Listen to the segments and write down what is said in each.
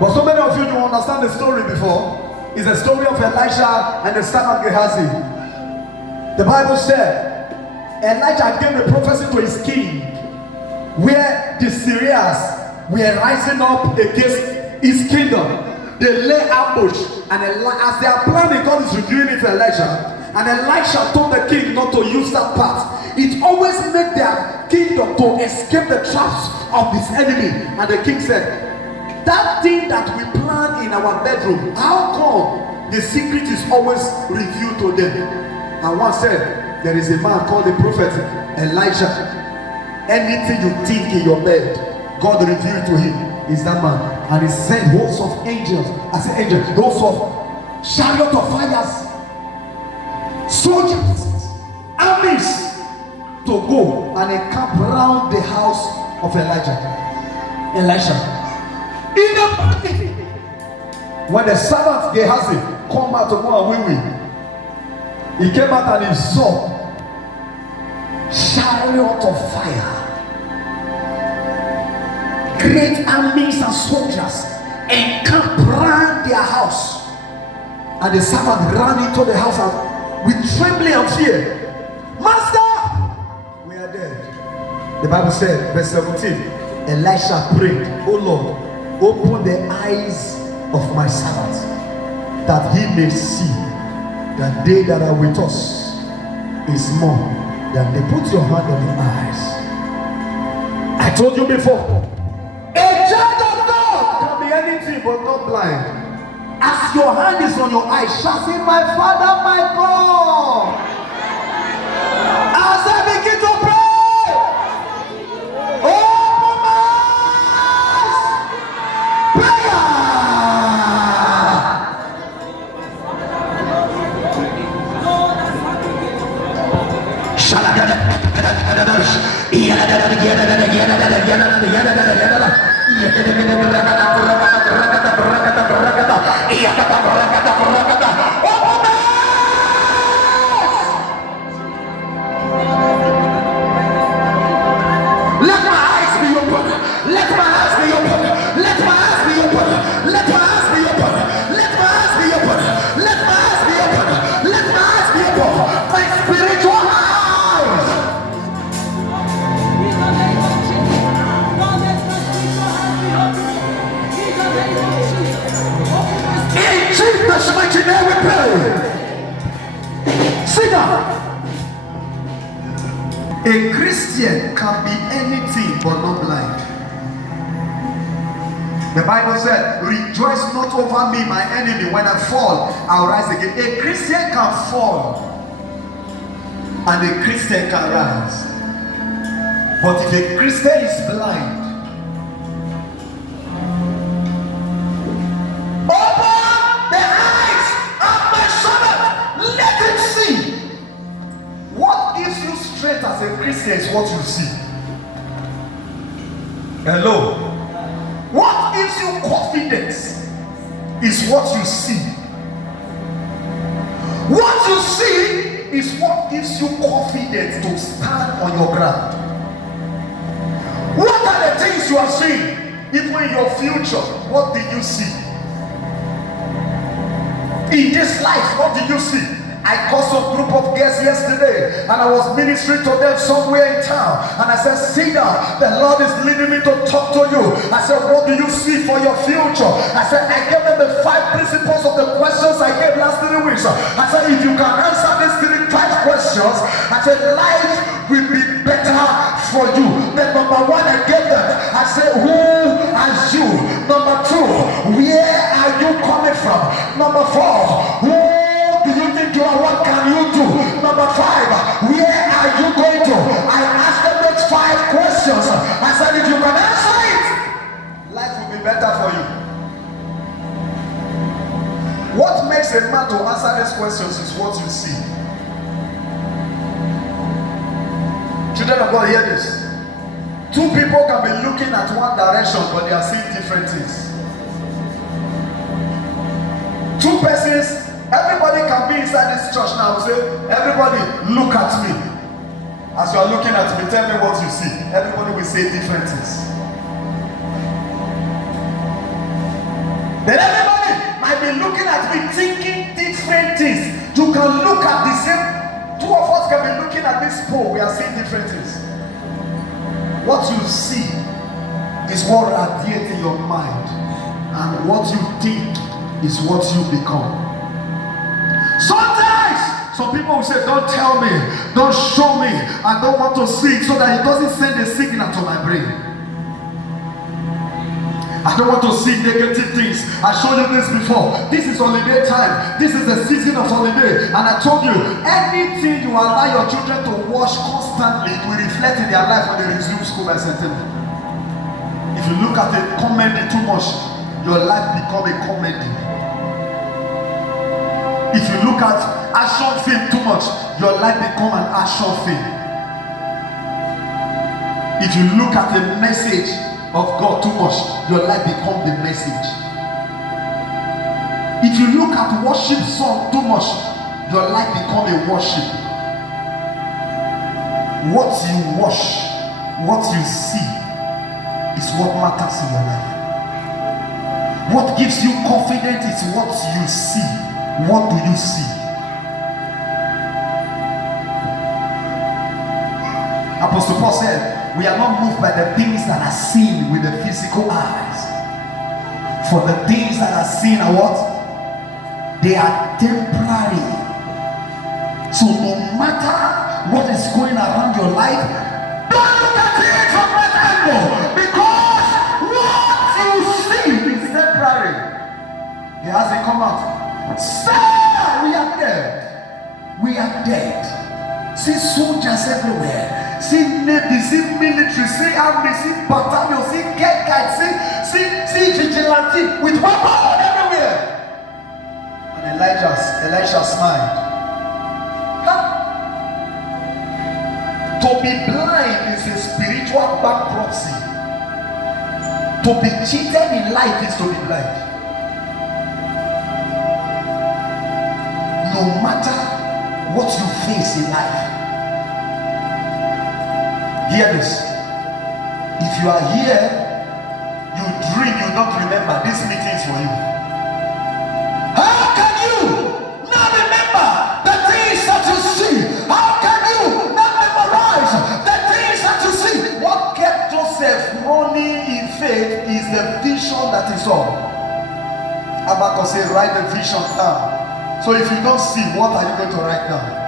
But so many of you don't understand the story before. It's a story of Elisha and the son of Gehazi. The Bible said Elijah gave the prophecy to his king, where the Syrians were rising up against his kingdom. They lay ambush, and as they are planning, God is revealing it to Elijah. And Elisha told the king not to use that path. It always made their kingdom to escape the traps of his enemy. And the king said, that thing that we plan in our bedroom, how come the secret is always revealed to them? And one said, there is a man called the prophet Elijah. Anything you think in your bed, God revealed to him. Is that man. And he sent hosts of angels. I say angels, hosts of chariot of fires, soldiers, armies, to go and encamp around the house of Elisha. In the morning, when the servant Gehazi come out to go and win, he came out and he saw chariot of fire, great armies and soldiers encamp around their house. And the servant ran into the house and with trembling and fear, Master, we are dead. The Bible said, verse 17, Elisha prayed, oh Lord, open the eyes of my servant, that he may see that they that are with us is more than they. Put your hand on the eyes. I told you before, a child of God can be anything but not blind. As your hand is on your eyes, shall say, my Father, my God. As I begin to pray, open my eyes. Prayer. A Christian can be anything but not blind. The Bible said, rejoice not over me, my enemy. When I fall, I'll rise again. A Christian can fall and a Christian can rise. But if a Christian is blind, open the eyes of my servant, let him see. What gives you strength as a Christian is what you see. Hello. What gives you confidence is what you see. What you see is what gives you confidence to stand on your ground. What are the things you are seeing? Even in your future, what did you see? In this life, what did you see? I called some group of guests yesterday and I was ministering to them somewhere in town, and I said, sit down, the Lord is leading me to talk to you. I said, what do you see for your future? I said, I gave them the 5 principles of the questions I gave last 3 weeks. I said, if you can answer these 5 questions, I said, life will be better for you. Then number 1, I gave them, I said, who are you? Number 2, where are you coming from? Number 4, who do you think you are? What can you do? Number 5, where are you going to? I asked them those 5 questions. I said, if you can answer it, life will be better for you. What makes a man to answer these questions is what you see. Children of God, hear this. 2 people can be looking at one direction, but they are seeing different things. 2 persons, everybody can be inside this church now and say, everybody look at me. As you are looking at me, tell me what you see. Everybody will say different things. Then everybody might be looking at me thinking different things. You can look at the same, two of us can be looking at this pole, we are seeing different things. What you see is what radiates in your mind, and what you think is what you become. Sometimes some people will say, don't tell me, don't show me, I don't want to see it, so that it doesn't send a signal to my brain. I don't want to see negative things. I showed you this before. This is holiday time. This is the season of holiday. And I told you, anything you allow your children to watch constantly, it will reflect in their life when they resume school by September. If you look at a comedy too much, your life become a comedy. If you look at action film too much, your life become an action film. If you look at a message of God too much, your life become the message. If you look at worship song too much, your life become a worship. What you watch, what you see is what matters in your life. What gives you confidence is what you see. What do you see? Apostle Paul said, we are not moved by the things that are seen with the physical eyes. For the things that are seen are what? They are temporary. So no matter what is going around your life, don't look at it from that angle, because what you see is temporary. He has to come out. Sir, we are dead. We are dead. See soldiers everywhere. See Navy, see military, see army, see battalion, see get guys, see vigilante with weapons everywhere. And Elisha smiled. Huh? To be blind is a spiritual bankruptcy. To be cheated in life is to be blind. No matter what you face in life, hear this. If you are here, you dream, you don't remember, this meeting is for you. How can you not remember the things that you see? How can you not memorize the things that you see? What kept Joseph running in faith is the vision that he saw. Habakkuk said, write the vision down. So if you don't see, what are you going to write down?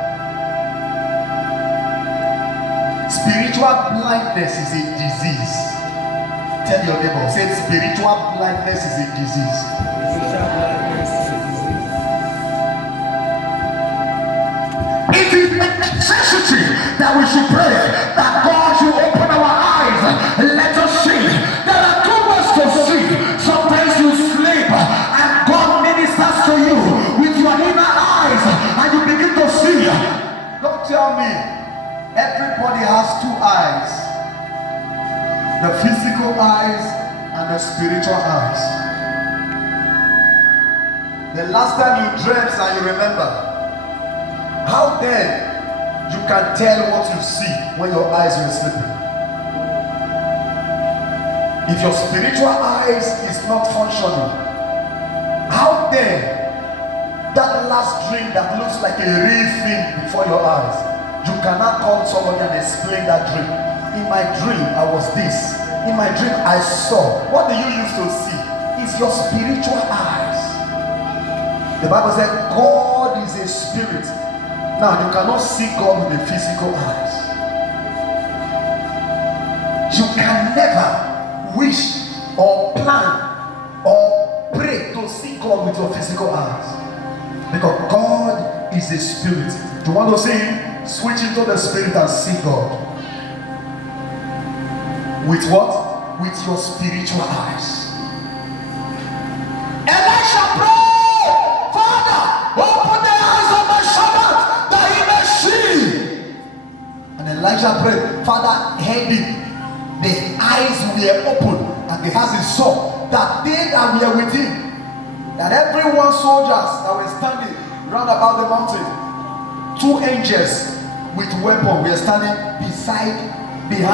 Spiritual blindness is a disease. Tell your neighbor, say spiritual blindness is a disease. It is a necessity that we should pray that God should open our eyes and let us see. There are two ways to see. Sometimes you sleep and God ministers to you with your inner eyes and you begin to see. Don't tell me. Everybody has two eyes, the physical eyes and the spiritual eyes. The last time you dreamt and you remember, how then you can tell what you see when your eyes were sleeping? If your spiritual eyes is not functioning, how then that last dream that looks like a real thing before your eyes, you cannot call somebody and explain that dream. In my dream, I was this. In my dream, I saw. What do you use to see? It's your spiritual eyes. The Bible said God is a spirit. Now, you cannot see God with the physical eyes. You can never wish or plan or pray to see God with your physical eyes. Because God is a spirit. Do you want to see Him? Switch into the spirit and see God. With what? With your spiritual eyes. Elisha prayed, Father, open the eyes of my servant that he may see. And Elijah prayed, Father, head him. The eyes were open, and Gehazi saw that they that were with him, that everyone soldiers that were standing round about the mountain, two angels with weapons were standing beside